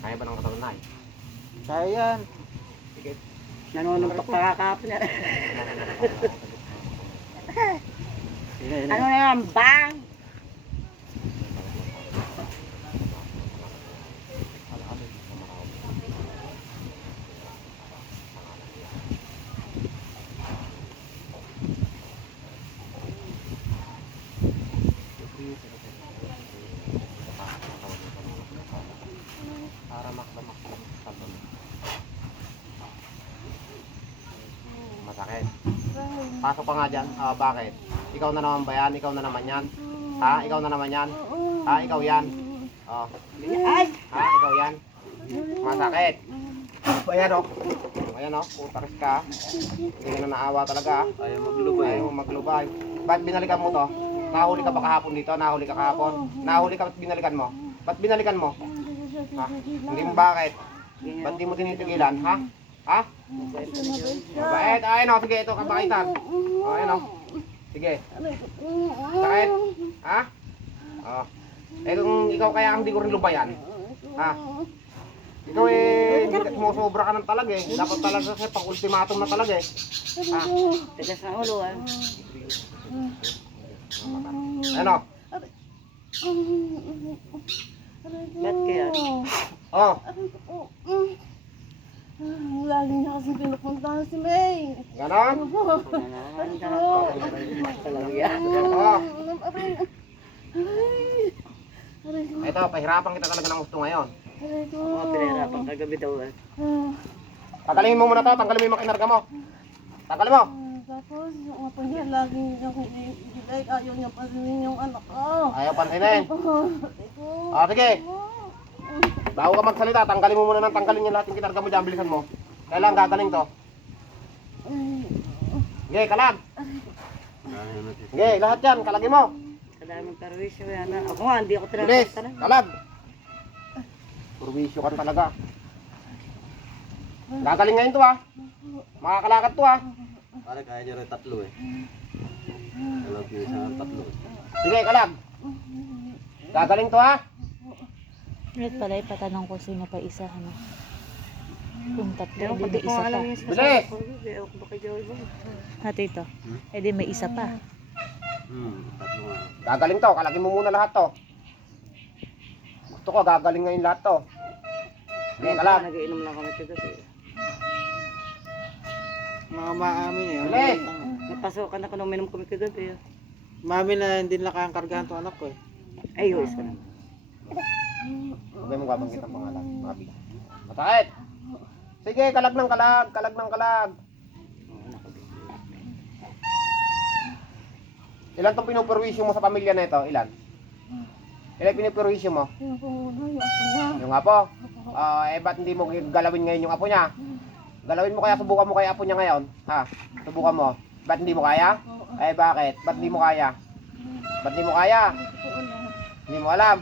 Kaya ba ng katawan na eh? Kaya yan. Sige. Nanununtok pa kakapon yan. Yun. Ano na yan, bang? Para makalamak lang sa talon. Masakit. Pasok pa nga dyan. Bakit? Ikaw na naman ba yan? Ikaw na naman yan? Ha? Ikaw na naman yan? Ha? Ikaw yan? Oh. Ay! Ha? Ikaw yan? Masakit. Ayan o. Ayan o. Putaris ka. Hindi ka na naawa talaga. Ayaw maglubay. Ayaw mo maglubay. Ba't binalikan mo to? Nahuli ka ba kahapon dito? Nahuli ka kahapon? Nahuli ka ba't binalikan mo? Ba't binalikan mo? Ha? Hindi mo bakit? Ba't di mo tinitigilan? Ha? Ha? Mabait. Ayun o. Sige, ito kabakitan. O, ayun o. Sige. Sakit? Ha? O. Eh kung ikaw kaya hindi ko rin lubayan. Ha? Ikaw eh, hindi ka sumusobra ka ng talaga eh. Dapat talaga kasi pang-ultimatum na talaga eh. Ha? Tigas ng ulo, ah. Ano? Ba't kaya? Oh, Lagi niya kasi pinupuntahan si May. ganon? Talaga yan. Oh, Aray ko. ito, pahirapan kita talaga ng gusto ngayon. Aray ko. Oo, pinahirapan kagabi daw, eh. Tanggalin mo muna to, tanggalin mo yung makinarga mo. Tanggalin mo. Tapos, yung apo niya, lagi niyang hindi ayaw niya pasinin yung anak ko. Ayaw pansinin. Aray ko. Oh, sige. Bago ka magsalita, tanggalin mo muna ng tanggalin yung lahat yung kinarga mo dyan, bilisan mo. Kailan gagaling to? Sige, kalag. Sige, lahat yan, kalagin mo. Kadaming perwisyo yan, ah. Ako nga, hindi ako Bilis, tinatapos na. kalag. Purwisyo ka talaga. Gagaling ngayon to ah. Makakalakad to ah. Para kaya nyo rin tatlo eh. Alam nyo isang tatlo. Sige, kalag. Gagaling to ah. Ulit pala ipatanong ko sino pa isa, ano? Kung tatlo, Pero edi pati may ko isa alam pa. yung Bilis! sasabi ko. Ewan ko ba kay Joey ba? Hati ito. Edi may isa pa. Tatlo nga. Gagaling to, kalagin mo muna lahat to. Gusto ko, gagaling ngayon lahat to. Sige, kalag. Nag-iinom lang kami tigas, eh. Mga maamin eh. Bilis! Napasukan ako nung minom kami kagabi, eh. Mami na hindi nakakargahan to anak ko eh. Ay, yun, isa lang. Huwag mo babanggit ang pangalan. Mabi. Masakit. Sige, kalag ng kalag. Kalag ng kalag. Ilan tong pinuperwisyo mo sa pamilya na ito? Ilan? Ilan pinuperwisyo mo? Yung pumuna, yung apo niya. Yung apo? Ba't hindi mo galawin ngayon yung apo niya? Galawin mo kaya, subukan mo kaya apo niya ngayon? Ha? Subukan mo. Ba't hindi mo kaya? Bakit? Ba't hindi mo kaya? Ba't hindi mo kaya? Hindi mo alam.